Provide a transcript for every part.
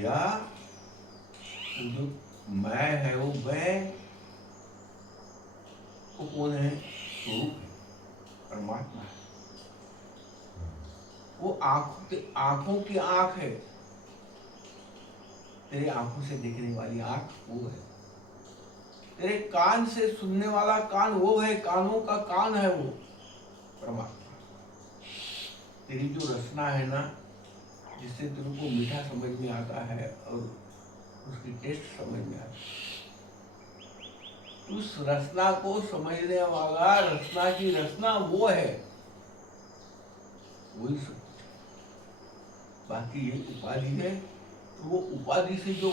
या वो जो मैं है वो मैं, वो कौन है? स्वरूप है, परमात्मा है। वो आंखों की आंख है, तेरी आंखों से देखने वाली आंख वो है। तेरे कान से सुनने वाला कान वो है, कानों का कान है वो परमात्मा। तेरी जो रचना है ना, जिससे तेरे को मीठा समझ में आता है और उसकी टेस्ट समझ में आता है, उस रचना को समझने वाला, रचना की रचना वो है, वही सब कुछ है। बाकी ये उपाधि है, तो वो उपाधि से जो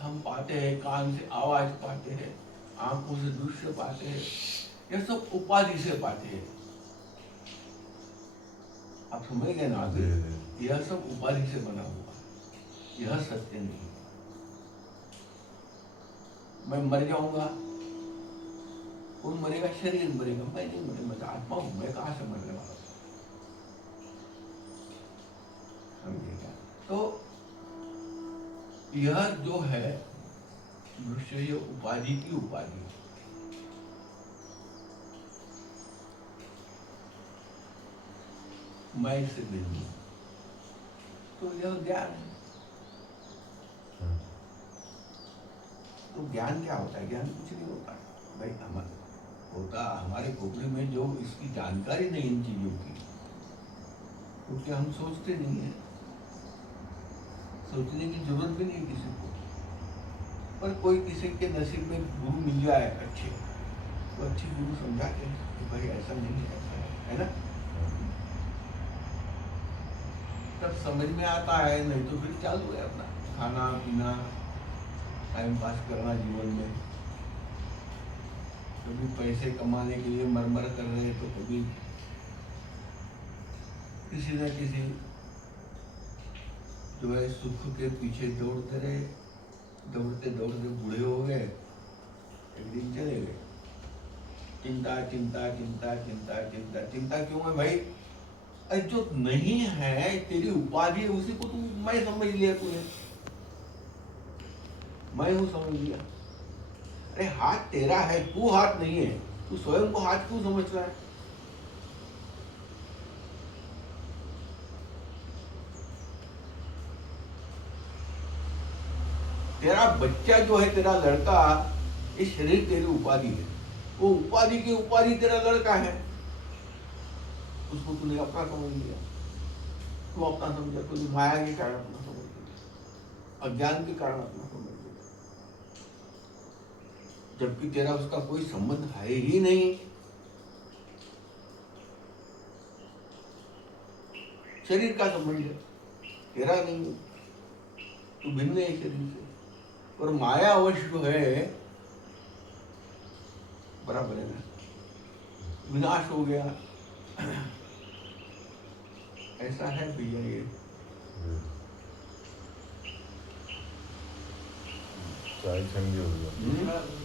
हम पाते हैं, कान से आवाज पाते हैं, आंखों से दृश्य पाते हैं, यह सब उपाधि से पाते हैं। आप समझ गए ना? यह सब उपाधि से बना हुआ, यह सत्य नहीं। मैं मर जाऊंगा, कौन मरेगा? शरीर मरेगा, मैं नहीं मरेगा, मैं तो आत्मा हूं, मैं कहां से मरने वाला हूं? समझेगा? तो यह जो है दृश्य, ये उपाधि की उपाधि, मैं से भिन्न, तो यह ज्ञान है। तो ज्ञान क्या होता है? ज्ञान कुछ नहीं होता भाई। हमारे खोपड़ी में जो इसकी जानकारी नहीं इन चीजों की, क्योंकि हम सोचते नहीं है, सोचने की जरूरत भी नहीं किसी को। पर कोई किसी के नसीब में गुरु मिल जाए अच्छे, तो अच्छे गुरु समझाते हैं कि भाई ऐसा नहीं है, ऐसा है ना? तब समझ में आता है, नहीं तो फिर चालू है अपना खाना पीना, टाइम पास करना जीवन में। कभी पैसे कमाने के लिए मरमर कर रहे, तो कभी किसी न किसी जो है सुख के पीछे दौड़ते रहे, दौड़ते दौड़ते बूढ़े हो गए, एक दिन चले गए। चिंता चिंता चिंता चिंता चिंता चिंता क्यों है भाई? जो नहीं है, तेरी उपाधि है, उसी को तू मैं समझ लिया, तूने मैं हूं समझ लिया। अरे हाथ तेरा है, तू हाथ नहीं है, तू स्वयं को हाथ क्यों समझ रहा है? तेरा बच्चा जो है, तेरा लड़का, ये शरीर तेरी उपाधि है, वो उपाधि की उपाधि तेरा लड़का है, उसको तूने अपना समझ लिया। तू अपना समझा, तूने माया के कारण अपना समझ लिया, अज्ञान के कारण अपना समझ लिया, जबकि तेरा उसका कोई संबंध है ही नहीं। शरीर का संबंध है, तेरा नहीं है, तू भिन्न है शरीर से। और माया अवश्य जो है बराबर है ना, विनाश हो गया, ऐसा है भैया ये। चाय ठंडी हो गई।